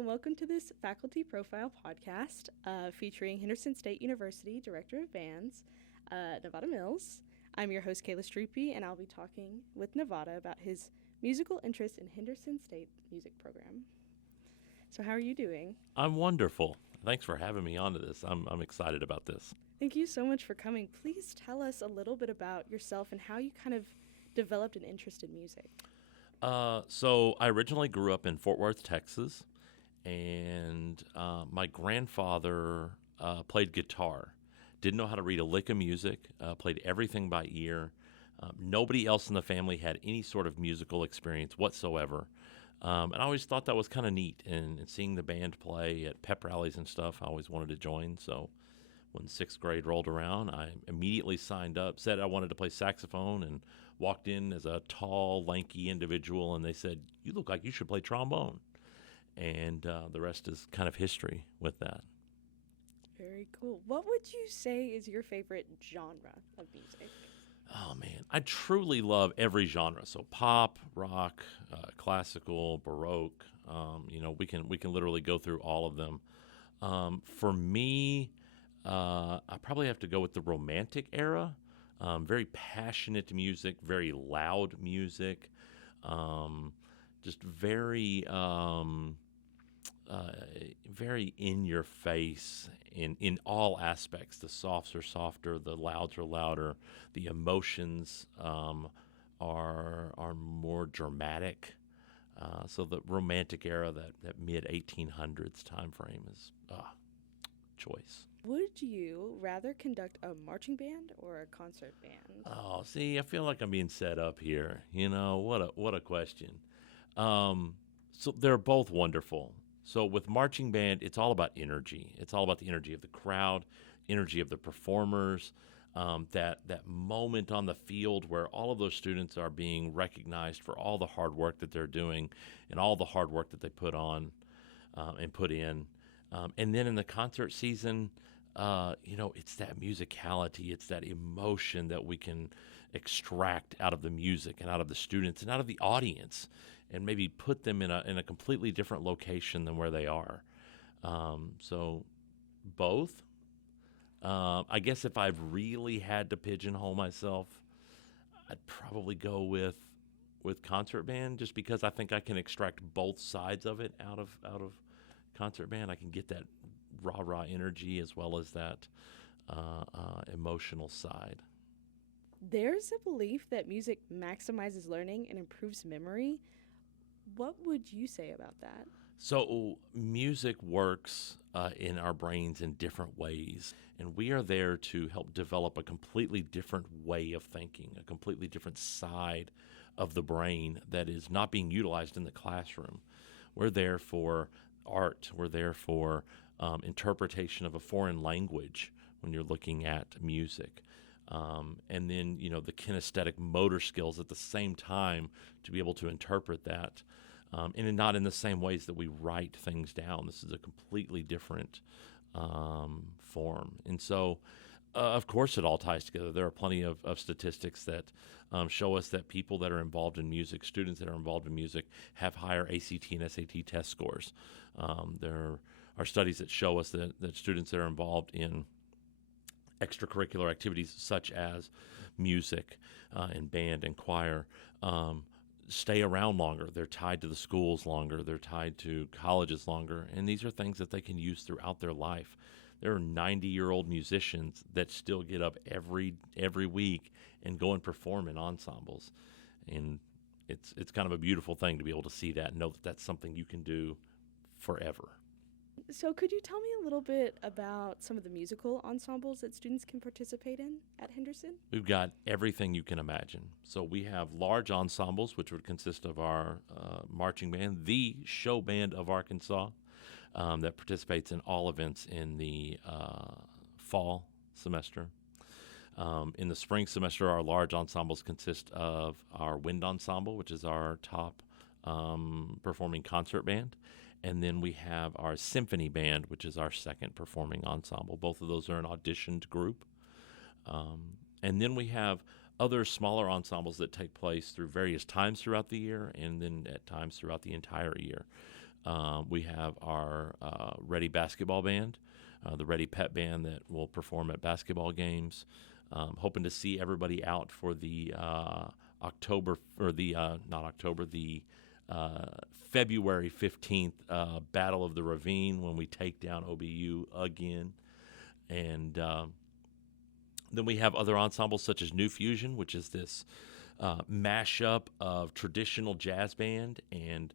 and welcome to this Faculty Profile podcast featuring Henderson State University Director of Bands, Nevada Mills. I'm your host, Kayla Streepy, and I'll be talking with Nevada about his musical interest in Henderson State music program. So how are you doing? I'm wonderful. Thanks for having me onto this. I'm excited about this. Thank you so much for coming. Please tell us a little bit about yourself and how you kind of developed an interest in music. So I originally grew up in Fort Worth, Texas, and my grandfather played guitar. Didn't know how to read a lick of music, played everything by ear. Nobody else in the family had any sort of musical experience whatsoever. And I always thought that was kind of neat. And seeing the band play at pep rallies and stuff, I always wanted to join. So when sixth grade rolled around, I immediately signed up, said I wanted to play saxophone, and walked in as a tall, lanky individual. And they said, "You look like you should play trombone." And the rest is kind of history with that. Very cool. What would you say is your favorite genre of music? Oh man, I truly love every genre. So pop, rock, classical, baroque. We can literally go through all of them. For me, I probably have to go with the Romantic era. Very passionate music, very loud music, just very in your face in all aspects. The softs are softer, the louds are louder, the emotions are more dramatic. So the Romantic era, that mid 1800s time frame is choice. Would you rather conduct a marching band or a concert band? Oh, see, I feel like I'm being set up here. What a question. So they're both wonderful. So with marching band, it's all about energy. It's all about the energy of the crowd, energy of the performers, that moment on the field where all of those students are being recognized for all the hard work that they're doing and all the hard work that they put on and put in. And then in the concert season, it's that musicality, it's that emotion that we can extract out of the music and out of the students and out of the audience, and maybe put them in a completely different location than where they are. So both. I guess if I've really had to pigeonhole myself, I'd probably go with concert band, just because I think I can extract both sides of it out of concert band. I can get that rah energy as well as that emotional side. There's a belief that music maximizes learning and improves memory. What would you say about that? So music works in our brains in different ways, and we are there to help develop a completely different way of thinking, a completely different side of the brain that is not being utilized in the classroom. We're there for art. We're there for interpretation of a foreign language when you're looking at music. And then, the kinesthetic motor skills at the same time to be able to interpret that. And not in the same ways that we write things down. This is a completely different form. And so, of course, it all ties together. There are plenty of statistics that show us that people that are involved in music, students that are involved in music, have higher ACT and SAT test scores. There are studies that show us that students that are involved in extracurricular activities such as music and band and choir stay around longer. They're tied to the schools longer. They're tied to colleges longer. And these are things that they can use throughout their life. There are 90-year-old musicians that still get up every week and go and perform in ensembles. And it's kind of a beautiful thing to be able to see that and know that that's something you can do forever. So could you tell me a little bit about some of the musical ensembles that students can participate in at Henderson? We've got everything you can imagine. So we have large ensembles, which would consist of our marching band, the show band of Arkansas, that participates in all events in the fall semester. In the spring semester, our large ensembles consist of our wind ensemble, which is our top performing concert band. And then we have our symphony band, which is our second performing ensemble. Both of those are an auditioned group. And then we have other smaller ensembles that take place through various times throughout the year, and then at times throughout the entire year. We have our Ready Basketball Band, the Ready Pep Band that will perform at basketball games. Hoping to see everybody out for the October, or the not October, the February 15th Battle of the Ravine, when we take down OBU again. And then we have other ensembles such as New Fusion, which is this mashup of traditional jazz band and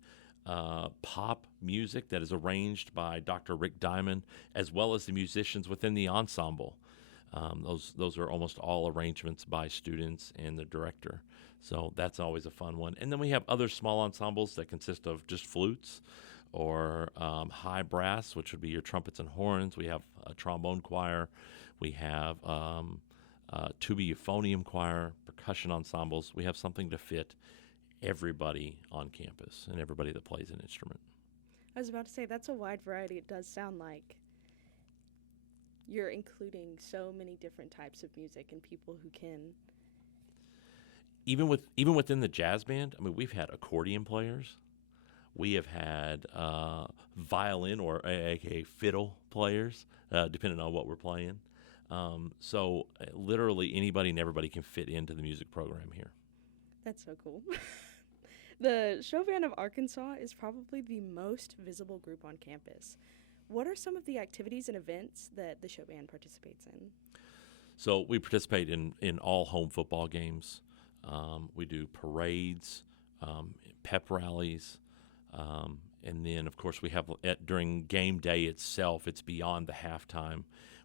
pop music that is arranged by Dr. Rick Diamond, as well as the musicians within the ensemble. Those are almost all arrangements by students and the director. So that's always a fun one. And then we have other small ensembles that consist of just flutes or high brass, which would be your trumpets and horns. We have a trombone choir. We have tuba euphonium choir, percussion ensembles. We have something to fit everybody on campus and everybody that plays an instrument. I was about to say, that's a wide variety. It does sound like you're including so many different types of music and people who can. Even within the jazz band, I mean, we've had accordion players. We have had violin, or aka fiddle players, depending on what we're playing. So literally anybody and everybody can fit into the music program here. That's so cool. The Show Band of Arkansas is probably the most visible group on campus. What are some of the activities and events that the show band participates in? So we participate in all home football games. We do parades, pep rallies, and then, of course, we have during game day itself, it's beyond the halftime.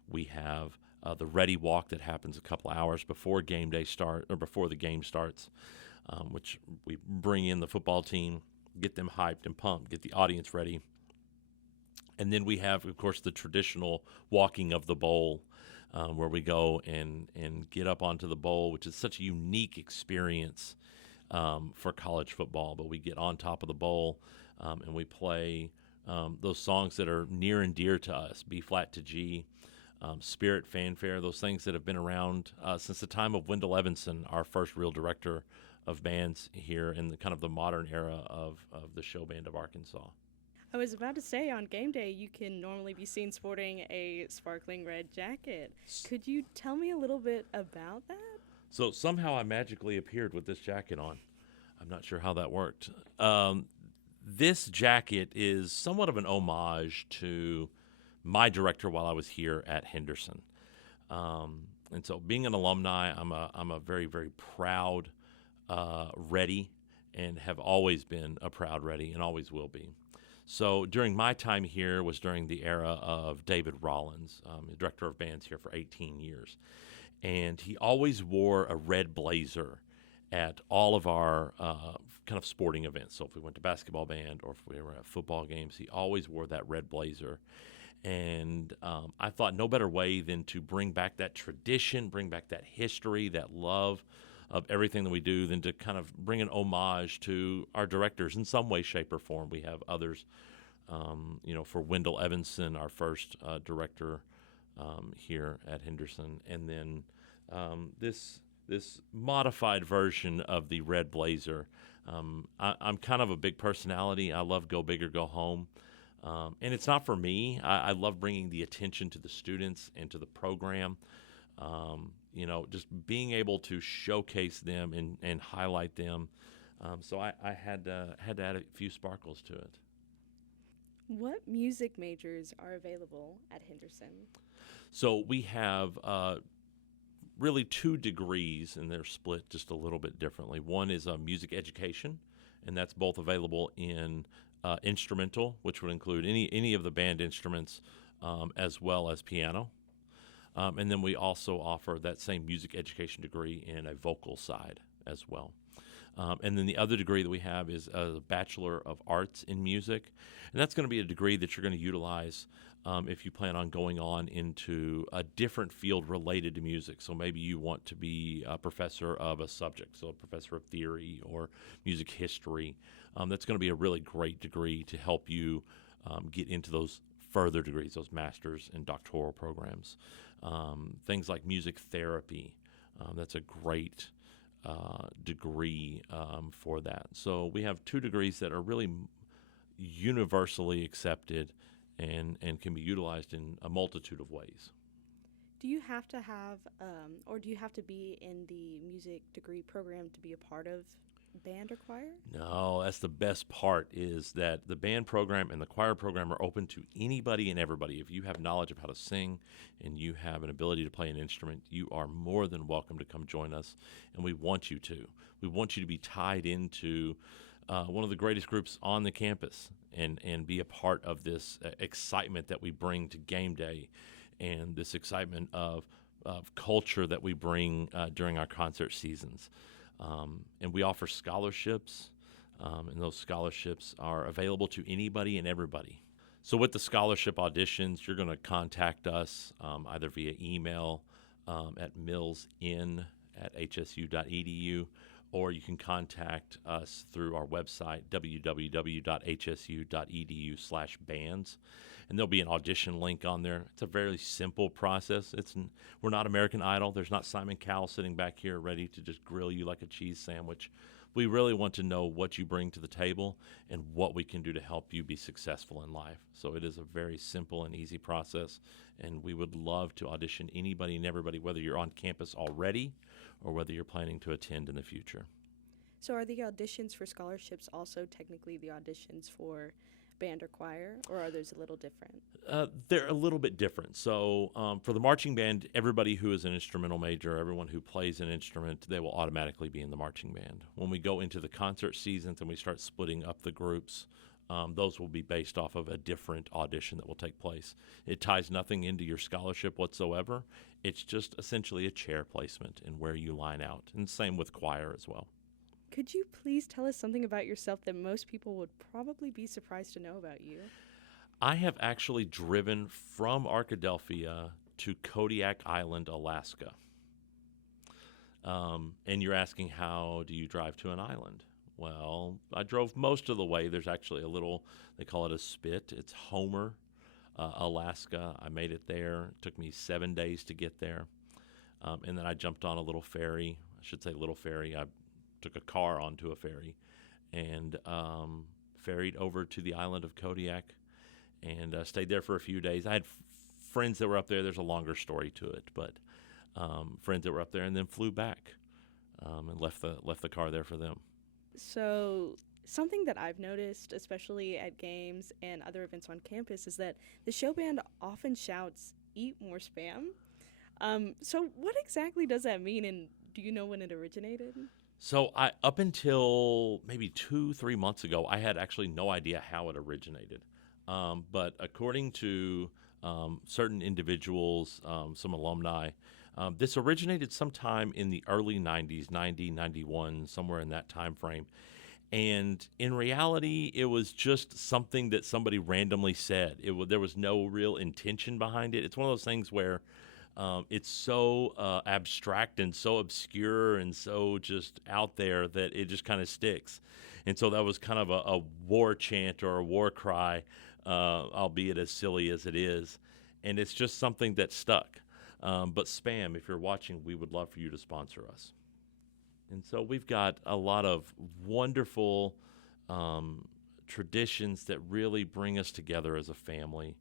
We have the Ready Walk that happens a couple hours before game day start, or before the game starts, which we bring in the football team, get them hyped and pumped, get the audience ready. And then we have, of course, the traditional walking of the bowl, where we go and get up onto the bowl, which is such a unique experience for college football. But we get on top of the bowl and we play those songs that are near and dear to us, B flat to G, Spirit, Fanfare, those things that have been around since the time of Wendell Evanson, our first real director of bands here in the kind of the modern era of the Show Band of Arkansas. I was about to say, on game day, you can normally be seen sporting a sparkling red jacket. Could you tell me a little bit about that? So somehow I magically appeared with this jacket on. I'm not sure how that worked. This jacket is somewhat of an homage to my director while I was here at Henderson. And so being an alumni, I'm a very, very proud Ready, and have always been a proud Ready and always will be. So during my time here was during the era of David Rollins, director of bands here for 18 years. And he always wore a red blazer at all of our kind of sporting events. So if we went to basketball band or if we were at football games, he always wore that red blazer. And I thought no better way than to bring back that tradition, bring back that history, that love of everything that we do, than to kind of bring an homage to our directors in some way, shape, or form. We have others, for Wendell Evanson, our first director here at Henderson, and then this modified version of the red blazer. I'm kind of a big personality. I love go big or go home. And it's not for me. I love bringing the attention to the students and to the program. Just being able to showcase them and highlight them. So I had to add a few sparkles to it. What music majors are available at Henderson? So we have really 2 degrees, and they're split just a little bit differently. One is music education, and that's both available in instrumental, which would include any of the band instruments, as well as piano. And then we also offer that same music education degree in a vocal side as well. And then the other degree that we have is a Bachelor of Arts in Music. And that's going to be a degree that you're going to utilize if you plan on going on into a different field related to music. So maybe you want to be a professor of a subject, so a professor of theory or music history. That's going to be a really great degree to help you get into those further degrees, those master's and doctoral programs. Things like music therapy, that's a great degree for that. So we have 2 degrees that are really, universally accepted and can be utilized in a multitude of ways. Do you have to have, or do you have to be in the music degree program to be a part of band or choir? No, that's the best part, is that the band program and the choir program are open to anybody and everybody. If you have knowledge of how to sing and you have an ability to play an instrument, you are more than welcome to come join us, and we want you to. We want you to be tied into one of the greatest groups on the campus and be a part of this excitement that we bring to game day, and this excitement of culture that we bring during our concert seasons. And we offer scholarships, and those scholarships are available to anybody and everybody. So with the scholarship auditions, you're going to contact us either via email at millsin@hsu.edu, or you can contact us through our website, www.hsu.edu/bands. And there'll be an audition link on there. It's a very simple process. We're not American Idol. There's not Simon Cowell sitting back here ready to just grill you like a cheese sandwich. We really want to know what you bring to the table and what we can do to help you be successful in life. So it is a very simple and easy process, and we would love to audition anybody and everybody, whether you're on campus already or whether you're planning to attend in the future. So are the auditions for scholarships also technically the auditions for band or choir, or are those a little different? They're a little bit different. So for the marching band, everybody who is an instrumental major, everyone who plays an instrument, they will automatically be in the marching band. When we go into the concert seasons and we start splitting up the groups, those will be based off of a different audition that will take place. It ties nothing into your scholarship whatsoever. It's just essentially a chair placement and where you line out. And same with choir as well. Could you please tell us something about yourself that most people would probably be surprised to know about you? I have actually driven from Arkadelphia to Kodiak Island, Alaska. And you're asking, how do you drive to an island? Well, I drove most of the way. There's actually a little, they call it a spit. It's Homer, Alaska. I made it there. It took me 7 days to get there. And then I jumped on a little ferry. I should say little ferry. I took a car onto a ferry and ferried over to the island of Kodiak and stayed there for a few days. I had friends that were up there. There's a longer story to it, but friends that were up there, and then flew back and left the car there for them. So something that I've noticed, especially at games and other events on campus, is that the show band often shouts, "Eat more Spam." So what exactly does that mean, and do you know when it originated? So up until maybe 2-3 months ago, I had actually no idea how it originated. But according to certain individuals, some alumni, this originated sometime in the early 90s, 90, 91, somewhere in that time frame. And in reality, it was just something that somebody randomly said. There was no real intention behind it. It's one of those things where it's so abstract and so obscure and so just out there that it just kind of sticks. And so that was kind of a war chant or a war cry, albeit as silly as it is. And it's just something that stuck. But Spam, if you're watching, we would love for you to sponsor us. And so we've got a lot of wonderful traditions that really bring us together as a family.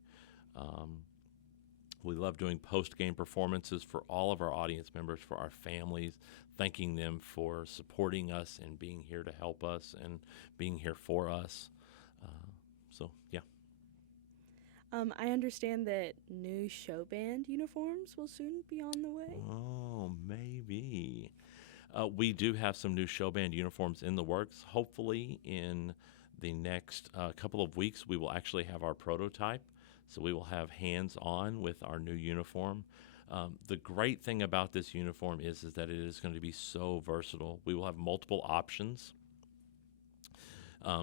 We love doing post-game performances for all of our audience members, for our families, thanking them for supporting us and being here to help us and being here for us. Yeah. I understand that new show band uniforms will soon be on the way. Oh, maybe. We do have some new show band uniforms in the works. Hopefully in the next couple of weeks, we will actually have our prototype. So we will have hands-on with our new uniform. The great thing about this uniform is that it is going to be so versatile. We will have multiple options,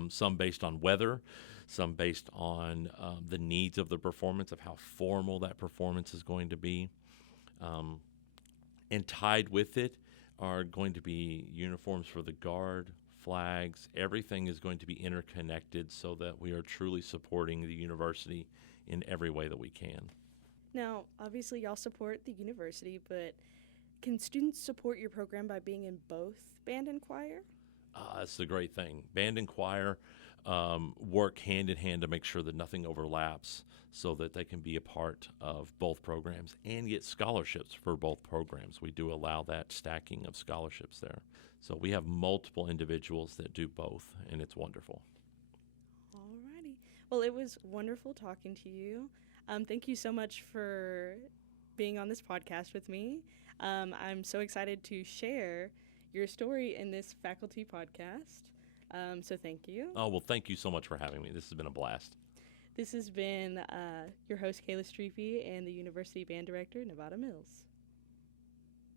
some based on weather, some based on the needs of the performance, of how formal that performance is going to be. And tied with it are going to be uniforms for the guard, flags. Everything is going to be interconnected so that we are truly supporting the university in every way that we can. Now, obviously, y'all support the university, but can students support your program by being in both band and choir? That's the great thing. Band and choir work hand in hand to make sure that nothing overlaps so that they can be a part of both programs and get scholarships for both programs. We do allow that stacking of scholarships there. So we have multiple individuals that do both, and it's wonderful. Alrighty. Well, it was wonderful talking to you. Thank you so much for being on this podcast with me. I'm so excited to share your story in this faculty podcast. So thank you. Oh, well, thank you so much for having me. This has been a blast. This has been your host, Kayla Streepy, and the University Band Director, Nevada Mills.